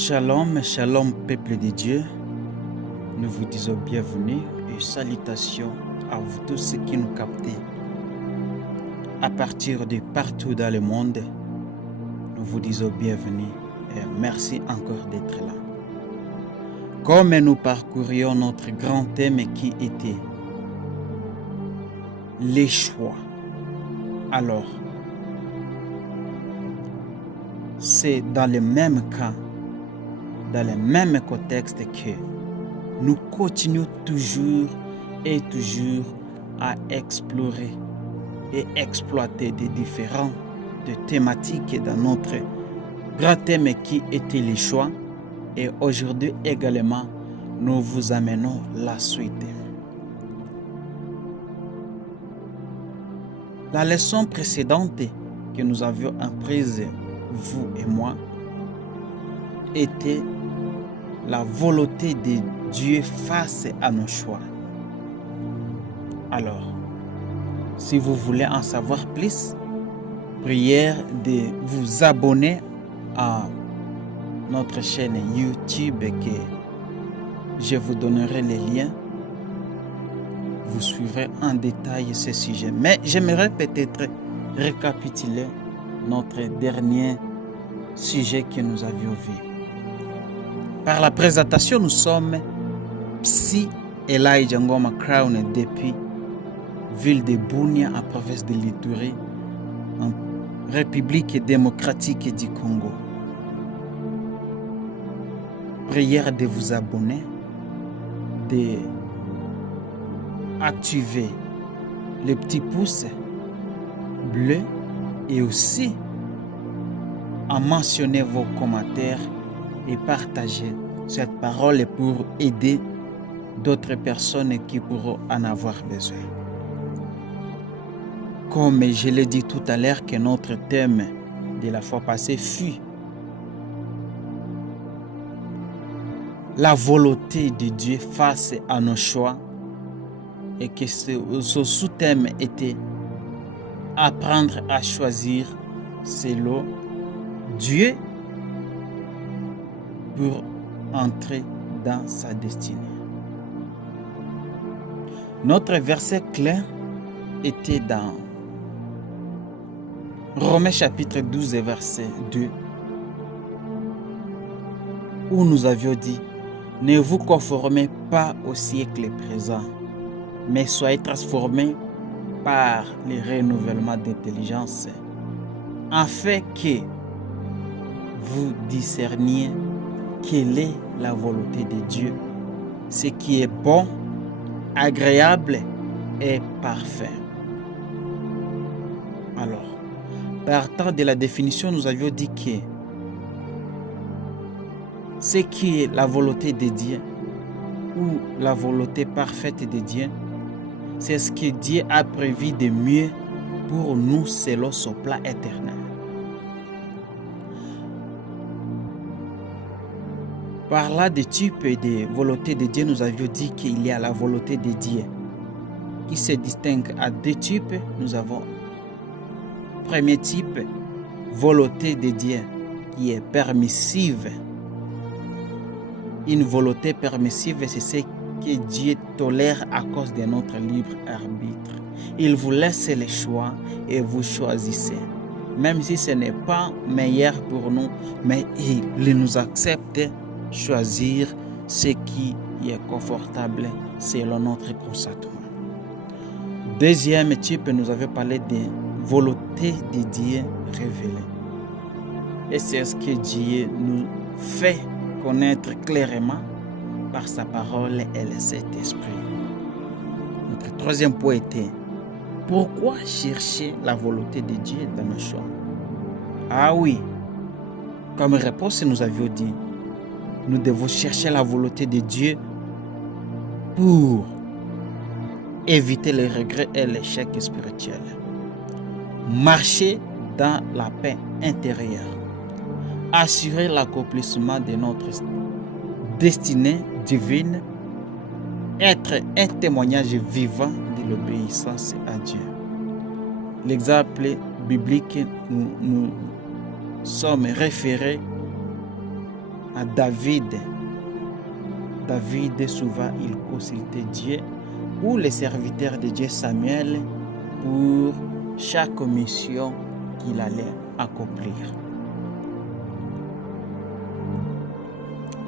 Shalom, shalom peuple de Dieu, nous vous disons bienvenue et salutations à vous tous ceux qui nous captez. À partir de partout dans le monde, nous vous disons bienvenue et merci encore d'être là. Comme nous parcourions notre grand thème qui était les choix, alors c'est dans le même cas, dans le même contexte que nous continuons toujours à explorer et exploiter des différentes thématiques dans notre grand thème qui était les choix. Et aujourd'hui également, nous vous amenons la suite. La leçon précédente que nous avions apprise, vous et moi, était la volonté de Dieu face à nos choix. Alors, si vous voulez en savoir plus, prière de vous abonner à notre chaîne YouTube que je vous donnerai les liens. Vous suivrez en détail ce sujet. Mais j'aimerais peut-être récapituler notre dernier sujet que nous avions vu. Par la présentation, nous sommes Psy Elijah Ngoma Crown depuis ville de Bunia en province de l'Ituri, en République démocratique du Congo. Prière de vous abonner, d'activer le petit pouce bleu et aussi à mentionner vos commentaires et partager cette parole pour aider d'autres personnes qui pourront en avoir besoin. Comme je l'ai dit tout à l'heure que notre thème de la fois passée fut la volonté de Dieu face à nos choix et que ce sous-thème était apprendre à choisir selon Dieu pour entrer dans sa destinée. Notre verset clair était dans Romains chapitre 12 verset 2 où nous avions dit: ne vous conformez pas au siècle présent, mais soyez transformés par le renouvellement d'intelligence, afin que vous discerniez quelle est la volonté de Dieu, ce qui est bon, agréable et parfait. Alors, partant de la définition, nous avions dit que ce qui est la volonté de Dieu ou la volonté parfaite de Dieu, c'est ce que Dieu a prévu de mieux pour nous selon son plan éternel. Par là des types de volonté de Dieu, nous avions dit qu'il y a la volonté de Dieu qui se distingue à deux types. Nous avons premier type, volonté de Dieu qui est permissive. Une volonté permissive, c'est ce que Dieu tolère à cause de notre libre arbitre. Il vous laisse le choix et vous choisissez. Même si ce n'est pas meilleur pour nous, mais il nous accepte choisir ce qui est confortable selon notre consentement. Deuxième type, nous avons parlé de volonté de Dieu révélée. Et c'est ce que Dieu nous fait connaître clairement par sa parole et le Saint-Esprit. Notre troisième point était: pourquoi chercher la volonté de Dieu dans nos choix? Ah oui, comme réponse, nous avions dit: nous devons chercher la volonté de Dieu pour éviter les regrets et l'échec spirituel. Marcher dans la paix intérieure. Assurer l'accomplissement de notre destinée divine. Être un témoignage vivant de l'obéissance à Dieu. L'exemple biblique nous sommes référés à David. David, souvent, il consultait Dieu ou les serviteurs de Dieu Samuel pour chaque mission qu'il allait accomplir.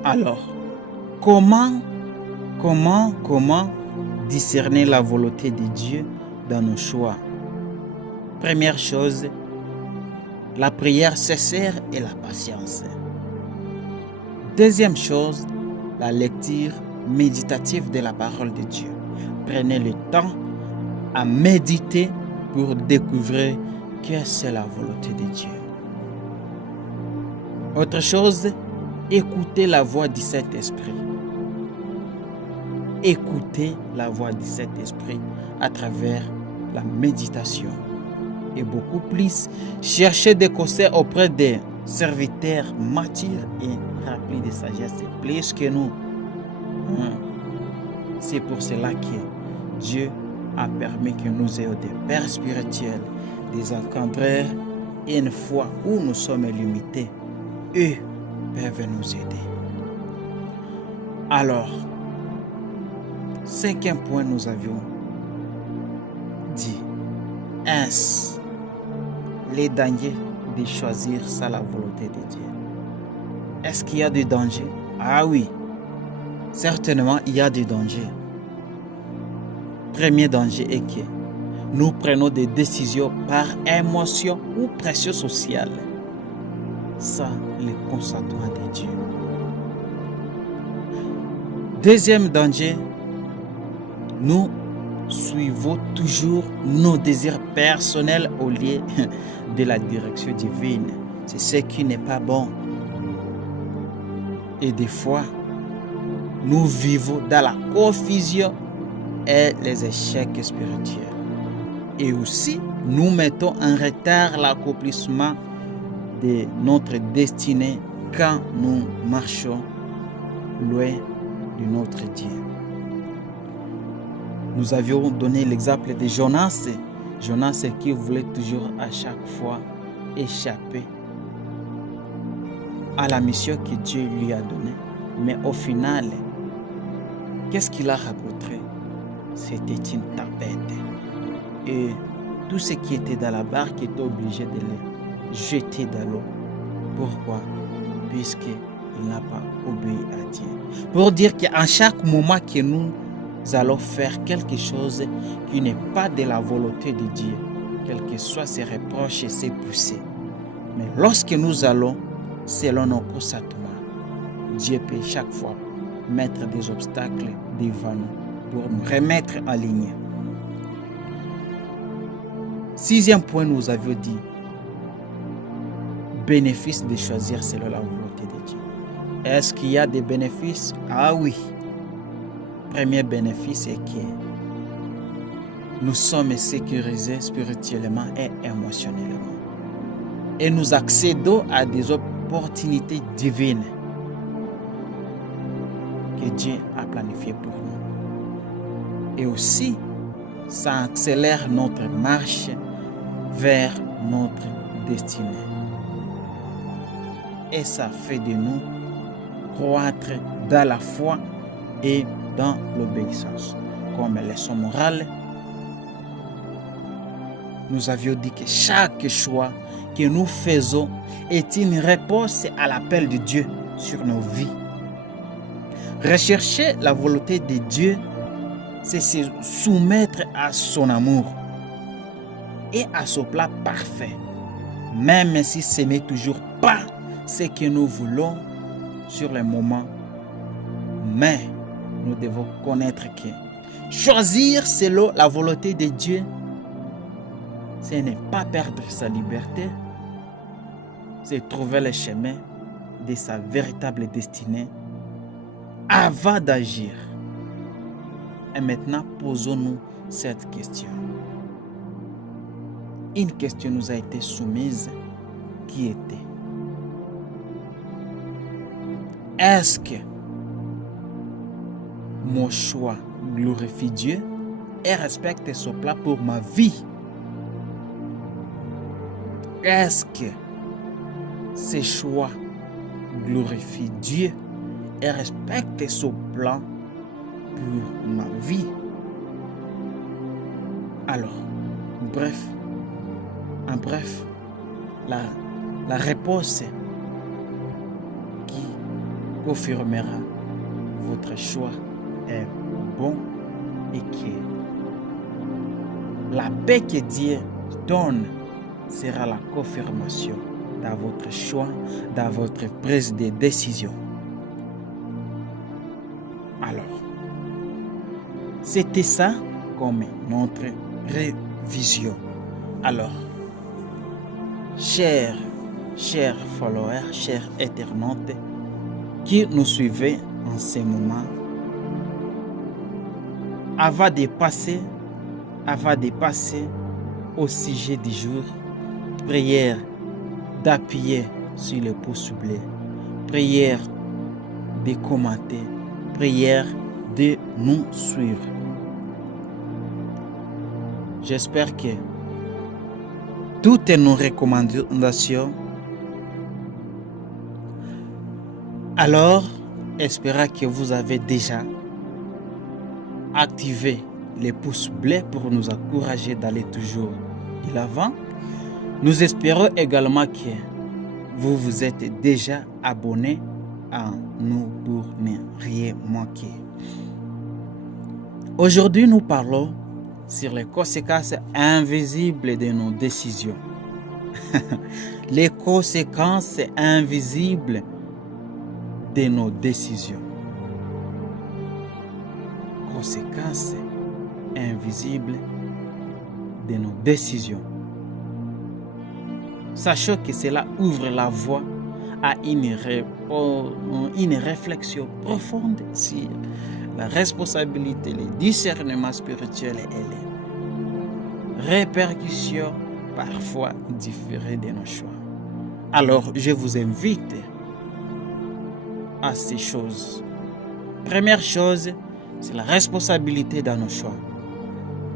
Alors, comment discerner la volonté de Dieu dans nos choix? Première chose, la prière sincère et la patience. Deuxième chose, la lecture méditative de la parole de Dieu. Prenez le temps à méditer pour découvrir que c'est la volonté de Dieu. Autre chose, écoutez la voix du Saint-Esprit. Écoutez la voix du Saint-Esprit à travers la méditation. Et beaucoup plus, cherchez des conseils auprès des serviteurs matures et remplis de sagesse, plus que nous. C'est pour cela que Dieu a permis que nous ayons des pères spirituels, des encadreurs, et une fois où nous sommes limités, eux peuvent nous aider. Alors, cinquième point, nous avions dit, est-ce les dangers de choisir sans la volonté de Dieu? Est-ce qu'il y a des dangers? Ah oui, certainement il y a des dangers. Premier danger est que nous prenons des décisions par émotion ou pression sociale sans le consentement de Dieu. Deuxième danger, nous suivons toujours nos désirs personnels au lieu de la direction divine. C'est ce qui n'est pas bon. Et des fois, nous vivons dans la confusion et les échecs spirituels. Et aussi, nous mettons en retard l'accomplissement de notre destinée quand nous marchons loin de notre Dieu. Nous avions donné l'exemple de Jonas. Jonas qui voulait toujours à chaque fois échapper à la mission que Dieu lui a donnée. Mais au final, qu'est-ce qu'il a rencontré? C'était une tempête. Et tout ce qui était dans la barque était obligé de le jeter dans l'eau. Pourquoi? Puisqu'il n'a pas obéi à Dieu. Pour dire qu'à chaque moment que nous allons faire quelque chose qui n'est pas de la volonté de Dieu, quels que soient ses reproches et ses poussées, mais lorsque nous allons selon nos consentements, Dieu peut chaque fois mettre des obstacles devant nous pour nous remettre en ligne. Sixième point, nous avions dit, bénéfice de choisir selon la volonté de Dieu. Est-ce qu'il y a des bénéfices? Ah oui. Premier bénéfice est que nous sommes sécurisés spirituellement et émotionnellement. Et nous accédons à des opportunités divines que Dieu a planifiées pour nous. Et aussi, ça accélère notre marche vers notre destinée. Et ça fait de nous croître dans la foi et dans l'obéissance. Comme leçon morale, nous avions dit que chaque choix que nous faisons est une réponse à l'appel de Dieu sur nos vies. Rechercher la volonté de Dieu, c'est se soumettre à son amour et à son plan parfait, même si ce n'est toujours pas ce que nous voulons sur le moment. Mais nous devons connaître que choisir selon la volonté de Dieu, ce n'est pas perdre sa liberté, c'est trouver le chemin de sa véritable destinée avant d'agir. Et maintenant, posons-nous cette question. Une question nous a été soumise qui était: est-ce que mon choix glorifie Dieu et respecte son plan pour ma vie? Est-ce que ces choix glorifie Dieu et respecte son plan pour ma vie. Alors, en bref, la réponse qui confirmera votre choix est bon et que la paix que Dieu donne sera la confirmation dans votre choix, dans votre prise de décision. Alors, c'était ça comme notre révision. Alors, chers followers, chers internautes qui nous suivez en ce moment, avant de passer au sujet du jour, prière d'appuyer sur le pouce bleu, prière de commenter, prière de nous suivre. J'espère que toutes nos recommandations, alors espérons que vous avez déjà activé les pouces bleus pour nous encourager d'aller toujours de l'avant. Nous espérons également que vous vous êtes déjà abonné à nous pour ne rien manquer. Aujourd'hui, nous parlons sur les conséquences invisibles de nos décisions. Les conséquences invisibles de nos décisions. Conséquences invisibles de nos décisions. Sachant que cela ouvre la voie à une réflexion profonde sur la responsabilité, le discernement spirituel et les répercussions parfois différées de nos choix. Alors, je vous invite à ces choses. Première chose, c'est la responsabilité dans nos choix.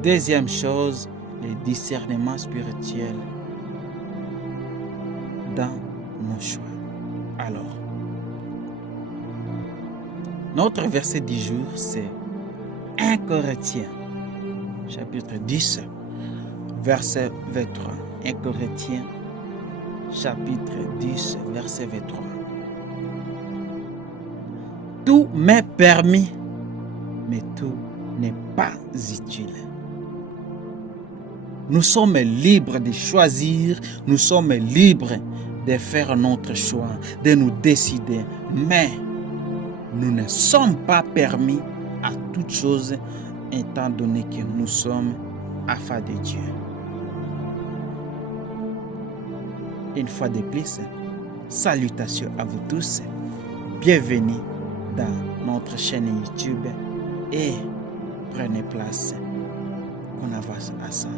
Deuxième chose, le discernement spirituel dans nos choix. Alors, notre verset du jour, c'est 1 Corinthiens, chapitre 10, verset 23. 1 Corinthiens, chapitre 10, verset 23. Tout m'est permis, mais tout n'est pas utile. Nous sommes libres de choisir, nous sommes libres de faire notre choix, de nous décider, mais nous ne sommes pas permis à toute chose étant donné que nous sommes enfants de Dieu. Une fois de plus, salutations à vous tous, bienvenue dans notre chaîne YouTube et prenez place, qu'on avance ensemble.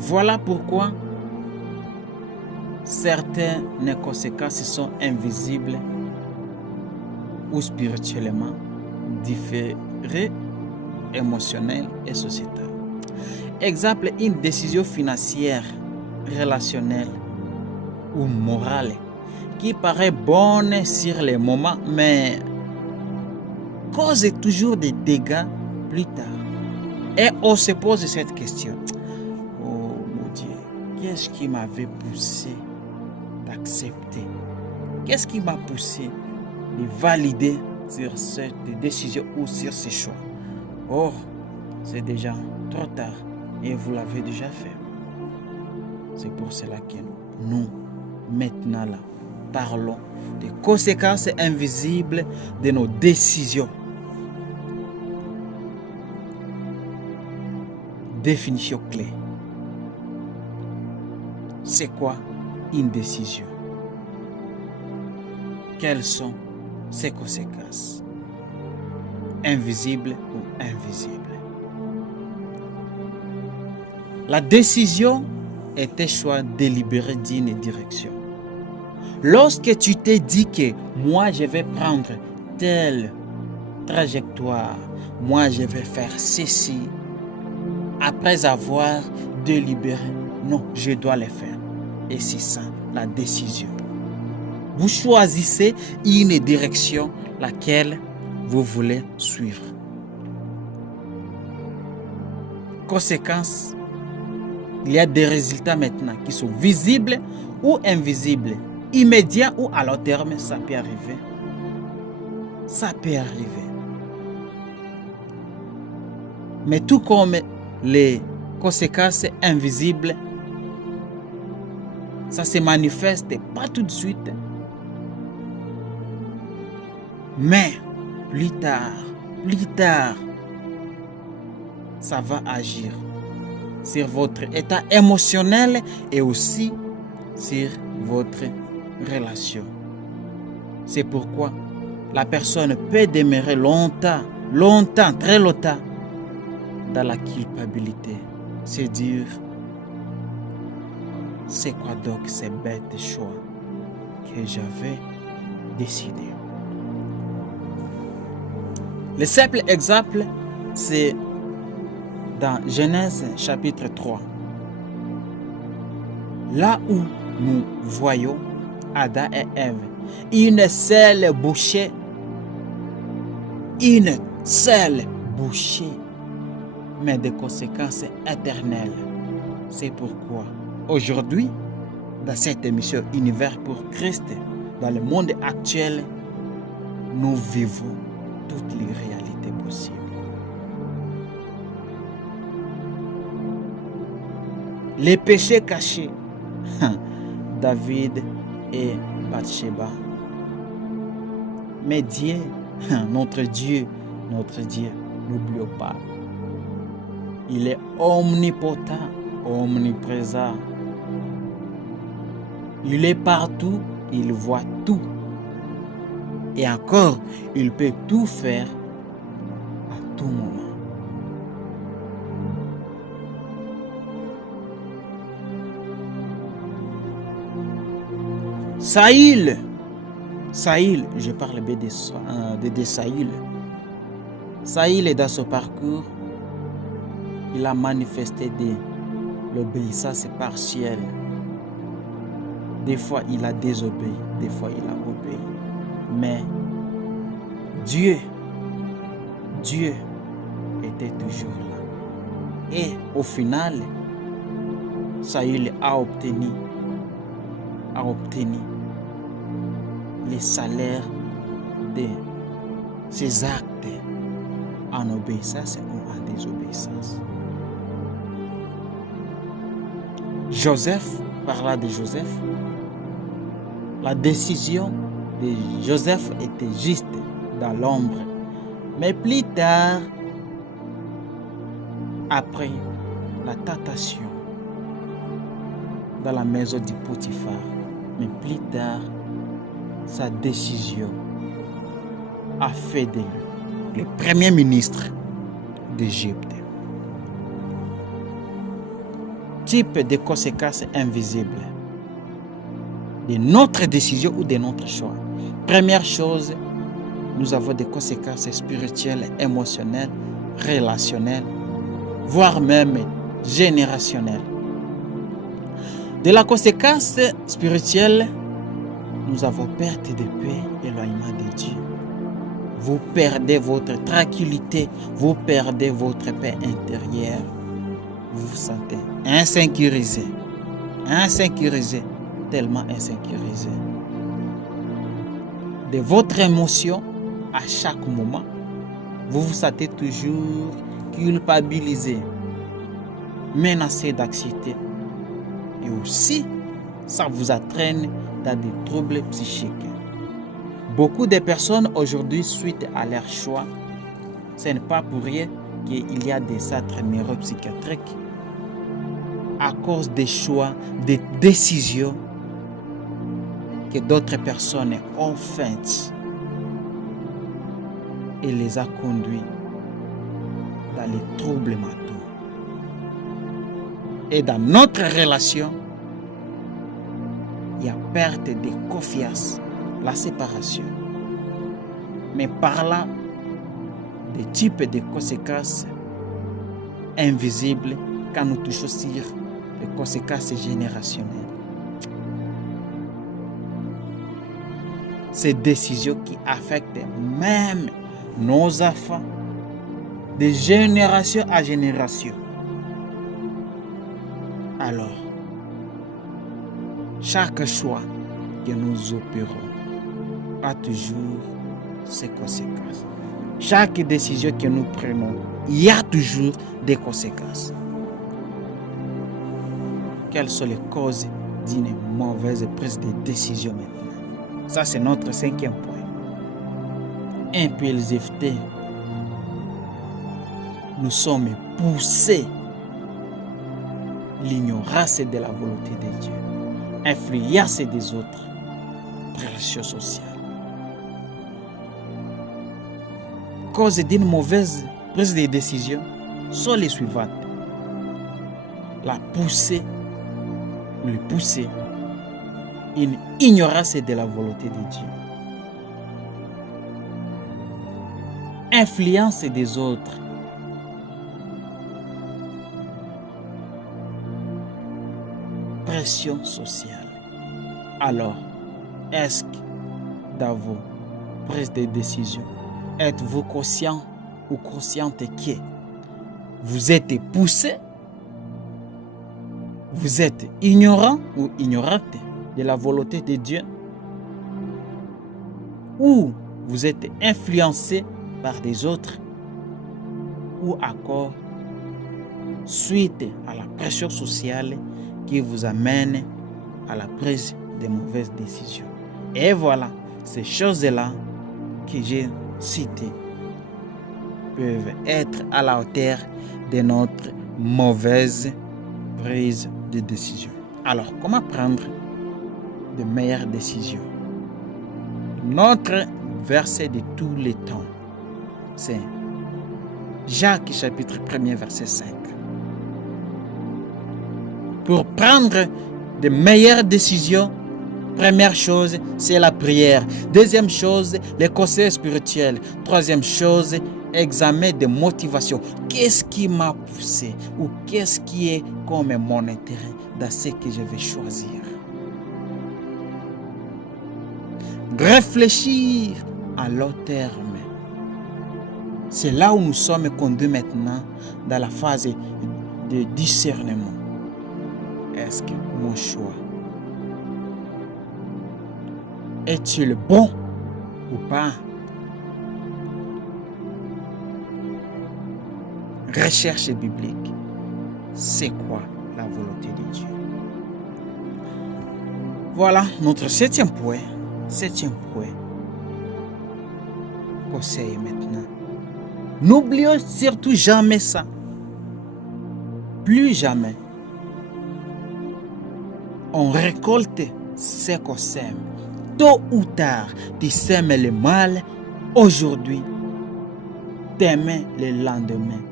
Voilà pourquoi certaines conséquences sont invisibles ou spirituellement différées, émotionnelles et sociétales. Exemple, une décision financière, relationnelle ou morale qui paraît bonne sur le moment mais cause toujours des dégâts plus tard. Et on se pose cette question. Qu'est-ce qui m'avait poussé d'accepter? Qu'est-ce qui m'a poussé de valider sur cette décision ou sur ce choix? Oh, c'est déjà trop tard et vous l'avez déjà fait. C'est pour cela que nous, maintenant là, parlons des conséquences invisibles de nos décisions. Définition clé. C'est quoi une décision? Quelles sont ses conséquences? Invisibles ou invisibles? La décision est un choix délibéré d'une direction. Lorsque tu t'es dit que moi je vais prendre telle trajectoire, moi je vais faire ceci, après avoir délibéré. Non, je dois le faire. Et c'est ça, la décision. Vous choisissez une direction laquelle vous voulez suivre. Conséquence, il y a des résultats maintenant qui sont visibles ou invisibles, immédiats ou à long terme, ça peut arriver. Ça peut arriver. Mais tout comme les conséquences invisibles, ça se manifeste pas tout de suite. Mais plus tard, ça va agir sur votre état émotionnel et aussi sur votre relation. C'est pourquoi la personne peut demeurer longtemps, très longtemps, dans la culpabilité. C'est dire, c'est quoi donc ces bêtes choix que j'avais décidé. Le simple exemple, c'est dans Genèse chapitre 3. Là où nous voyons Adam et Ève, une seule bouchée, mais de conséquences éternelles. C'est pourquoi aujourd'hui, dans cette émission Univers pour Christ, dans le monde actuel, nous vivons toutes les réalités possibles. Les péchés cachés, David et Bathsheba. Mais Dieu, notre Dieu, n'oublions pas, il est omnipotent, omniprésent. Il est partout, il voit tout. Et encore, il peut tout faire à tout moment. Saül, je parle bien de Saül. Saül, dans son parcours, il a manifesté de l'obéissance partielle. Des fois, il a désobéi, des fois, il a obéi. Mais Dieu était toujours là. Et au final, Saül a obtenu les salaires de ses actes en obéissance ou en désobéissance. Joseph, parla de Joseph, la décision de Joseph était juste dans l'ombre. Mais plus tard, après la tentation dans la maison du Potiphar, mais plus tard, sa décision a fait de lui le premier ministre d'Égypte. Type de conséquences invisibles de notre décision ou de notre choix. Première chose, nous avons des conséquences spirituelles, émotionnelles, relationnelles, voire même générationnelles. De la conséquence spirituelle, nous avons perte de paix, éloignement de Dieu. Vous perdez votre tranquillité, vous perdez votre paix intérieure. Vous vous sentez insécurisé, tellement insécurisé. De votre émotion, à chaque moment, vous vous sentez toujours culpabilisé, menacé d'anxiété. Et aussi, ça vous entraîne dans des troubles psychiques. Beaucoup de personnes aujourd'hui, suite à leur choix, ce n'est pas pour rien qu'il y a des centres neuropsychiatriques à cause des choix, des décisions que d'autres personnes ont faites et les a conduits dans les troubles mentaux. Et dans notre relation, il y a perte de confiance, la séparation. Mais par là, des types de conséquences invisible quand nous touchons sur les conséquences générationnelles. Ces décisions qui affectent même nos enfants de génération à génération. Alors, chaque choix que nous opérons a toujours ses conséquences. Chaque décision que nous prenons, il y a toujours des conséquences. Quelles sont les causes d'une mauvaise prise de décision maintenant? Ça, c'est notre 5e point. Impulsivité. Nous sommes poussés. L'ignorance de la volonté de Dieu. Influence des autres. Pression sociale. Cause d'une mauvaise prise de décision sont les suivantes. La poussée, le pousser, une ignorance de la volonté de Dieu. Influence des autres. Pression sociale. Alors, est-ce que dans vos prises de décision, êtes-vous conscient ou consciente que vous êtes poussé, vous êtes ignorant ou ignorante de la volonté de Dieu, ou vous êtes influencé par des autres, ou encore suite à la pression sociale qui vous amène à la prise de mauvaises décisions. Et voilà, ces choses-là que j'ai citées peuvent être à la hauteur de notre mauvaise prise de décision. Alors, comment prendre de meilleures décisions? Notre verset de tous les temps, c'est Jacques chapitre 1er verset 5. Pour prendre de meilleures décisions, première chose, c'est la prière. Deuxième chose, les conseils spirituels. Troisième chose, examen de motivation. Qu'est-ce qui m'a poussé ou qu'est-ce qui est comme mon intérêt dans ce que je vais choisir? Réfléchir à long terme. C'est là où nous sommes conduits maintenant dans la phase de discernement. Est-ce que mon choix est-il bon ou pas? Recherche biblique. C'est quoi la volonté de Dieu? Voilà notre 7e point. 7e point. Conseil maintenant. N'oublions surtout jamais ça. Plus jamais. On récolte ce qu'on sème. Tôt ou tard, tu sèmes le mal aujourd'hui, demain le lendemain.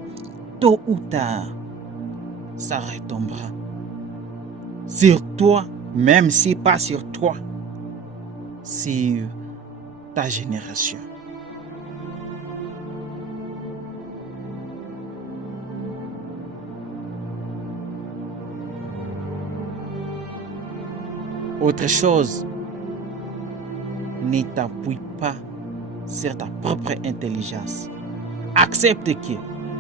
Tôt ou tard, ça retombera sur toi, même si pas sur toi, sur ta génération. Autre chose, ne t'appuie pas sur ta propre intelligence. Accepte que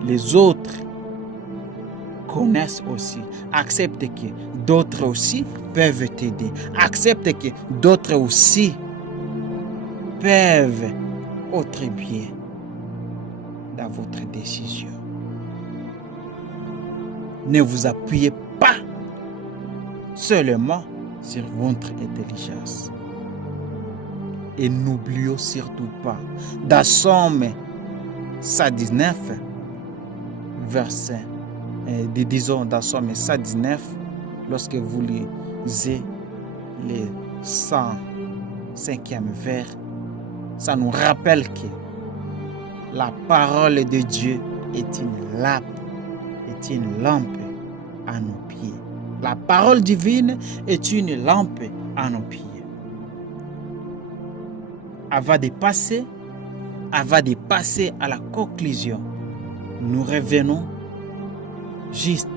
les autres connaissent aussi. Accepte que d'autres aussi peuvent t'aider. Accepte que d'autres aussi peuvent contribuer dans votre décision. Ne vous appuyez pas seulement sur votre intelligence. Et n'oublions surtout pas, dans Somme 119, verset, disons dans Somme 119, lorsque vous lisez le 105e vers, ça nous rappelle que la parole de Dieu est une lampe à nos pieds. La parole divine est une lampe à nos pieds. Avant de passer à la conclusion, nous revenons juste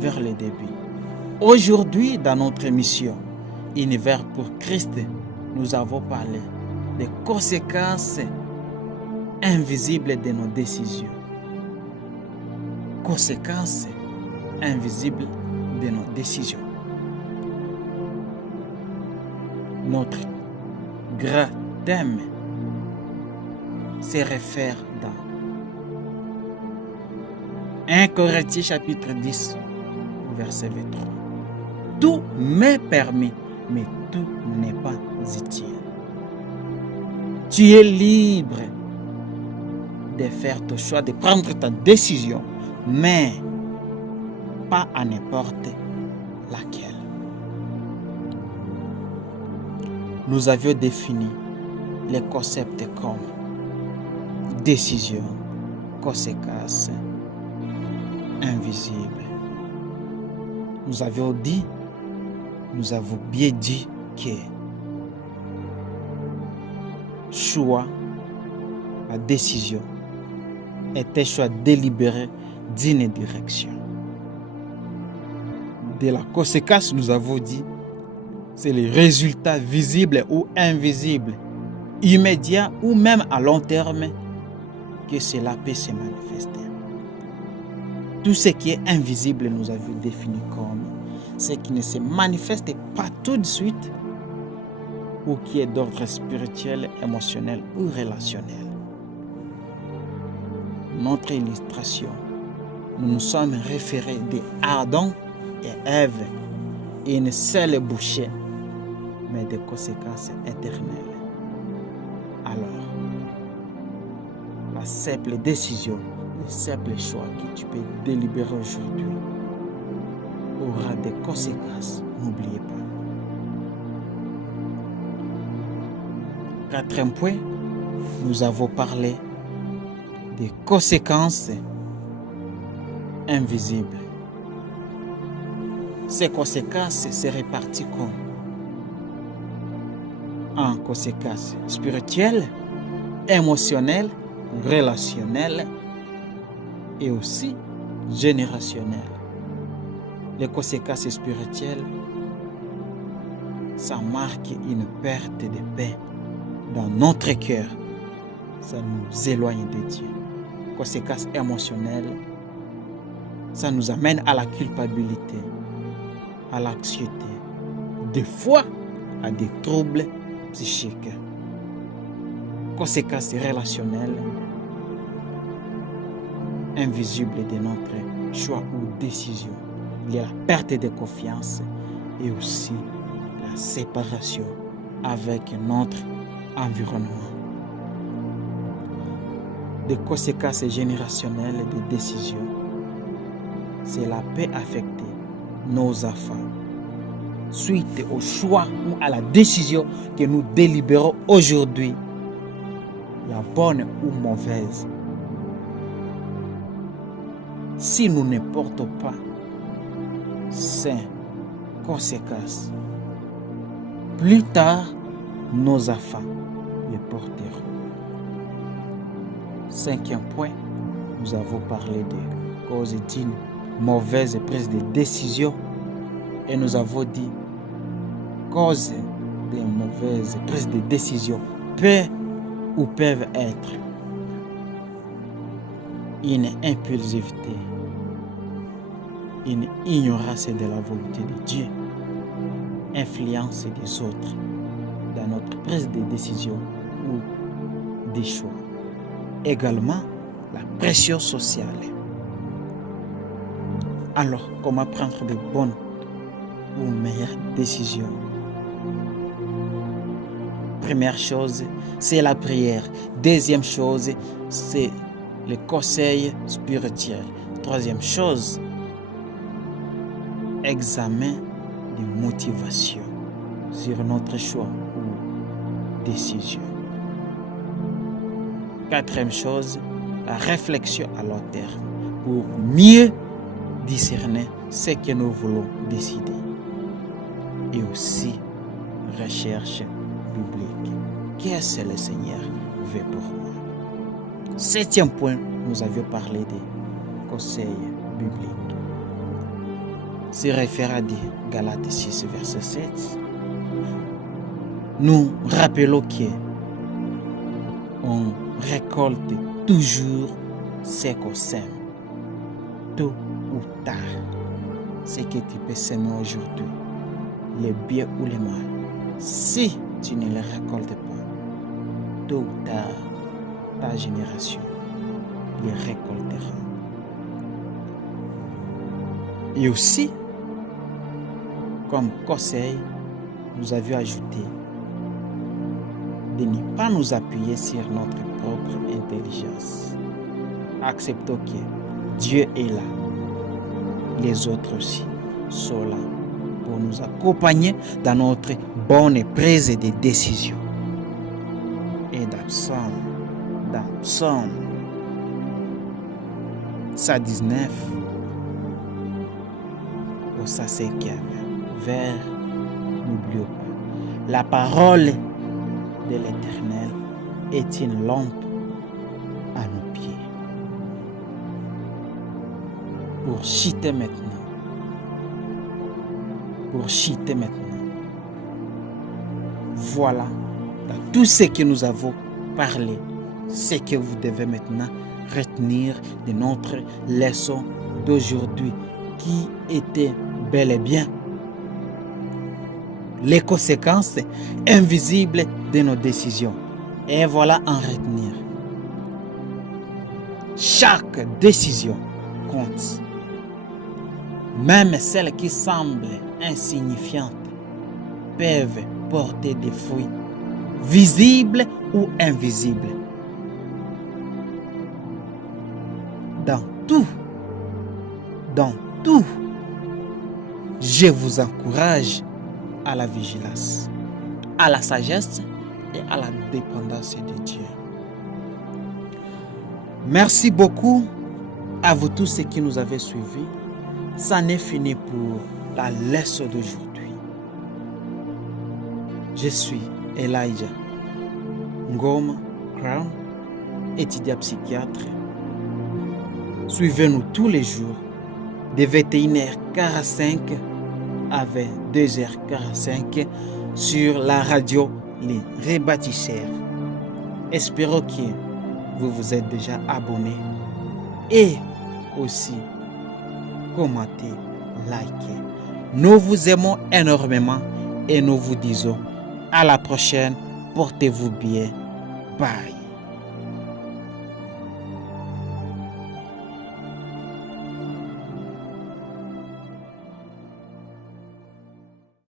vers le début. Aujourd'hui, dans notre émission Univers pour Christ, nous avons parlé des conséquences invisibles de nos décisions. Conséquences invisibles de nos décisions. Notre grand thème se réfère dans 1 Corinthiens chapitre 10, verset 23. Tout m'est permis, mais tout n'est pas utile. Tu es libre de faire ton choix, de prendre ta décision, mais pas à n'importe laquelle. Nous avions défini les concepts comme décision, conséquences, invisible. Nous avons bien dit que choix, la décision, est un choix délibéré d'une direction. De la conséquence, nous avons dit, c'est les résultats visibles ou invisibles, immédiats ou même à long terme, que cela peut se manifester. Tout ce qui est invisible, nous avons défini comme ce qui ne se manifeste pas tout de suite ou qui est d'ordre spirituel, émotionnel ou relationnel. Notre illustration, nous nous sommes référés d'Adam et Ève, une seule bouchée, mais des conséquences éternelles. Alors, la simple décision, le simple choix que tu peux délibérer aujourd'hui aura des conséquences, n'oubliez pas. Quatrième point, nous avons parlé des conséquences invisibles. Ces conséquences se répartissent comme en conséquences spirituelles, émotionnelles, relationnelles et aussi générationnelles. Les conséquences spirituelles, ça marque une perte de paix dans notre cœur. Ça nous éloigne de Dieu. Conséquences émotionnelles, ça nous amène à la culpabilité, à l'anxiété, des fois à des troubles psychiques. Conséquences relationnelles, invisibles de notre choix ou décision. Il y a la perte de confiance et aussi la séparation avec notre environnement. Des conséquences générationnelles des décisions. Cela peut affecter nos enfants suite au choix ou à la décision que nous délibérons aujourd'hui, la bonne ou mauvaise. Si nous ne portons pas ces conséquences, plus tard, nos enfants les porteront. Cinquième point, nous avons parlé de causes d'une mauvaise prise de décision et nous avons dit causes de mauvaises prises de décision peuvent être une impulsivité, une ignorance de la volonté de Dieu, influence des autres dans notre prise de décision ou des choix. Également, la pression sociale. Alors, comment prendre de bonnes ou meilleures décisions? Première chose, c'est la prière. Deuxième chose, c'est le conseil spirituel. Troisième chose, examen de motivation sur notre choix ou décision. Quatrième chose, la réflexion à long terme pour mieux discerner ce que nous voulons décider. Et aussi, recherche biblique. Qu'est-ce que le Seigneur veut pour moi? Septième point, nous avions parlé des conseils biblique. Se réfère à Galates 6, verset 7. Nous rappelons qu'on récolte toujours ce qu'on sème, tôt ou tard. Ce que tu peux semer aujourd'hui, le bien ou le mal, si tu ne le récoltes pas, tôt ou tard, ta génération les récoltera. Et aussi, comme conseil, nous avions ajouté de ne pas nous appuyer sur notre propre intelligence. Acceptons que Dieu est là. Les autres aussi sont là pour nous accompagner dans notre bonne prise de décision. Et dans Psaume 119, au 5e vers, n'oublions pas, la parole de l'Éternel est une lampe à nos pieds. Pour chuter maintenant, voilà, dans tout ce que nous avons parlé, ce que vous devez maintenant retenir de notre leçon d'aujourd'hui, qui était bel et bien les conséquences invisibles de nos décisions. Et voilà en retenir. Chaque décision compte. Même celles qui semblent insignifiantes peuvent porter des fruits visibles ou invisibles. Dans tout, je vous encourage à la vigilance, à la sagesse et à la dépendance de Dieu. Merci beaucoup à vous tous ceux qui nous avez suivis. Ça n'est fini pour la leçon d'aujourd'hui. Je suis Elijah Ngoma Crown, étudiant psychiatre. Suivez-nous tous les jours de 21h45 à 22h45 sur la radio Les Rebâtisseurs. Espérons que vous vous êtes déjà abonné et aussi commentez, likez. Nous vous aimons énormément et nous vous disons à la prochaine. Portez-vous bien. Bye.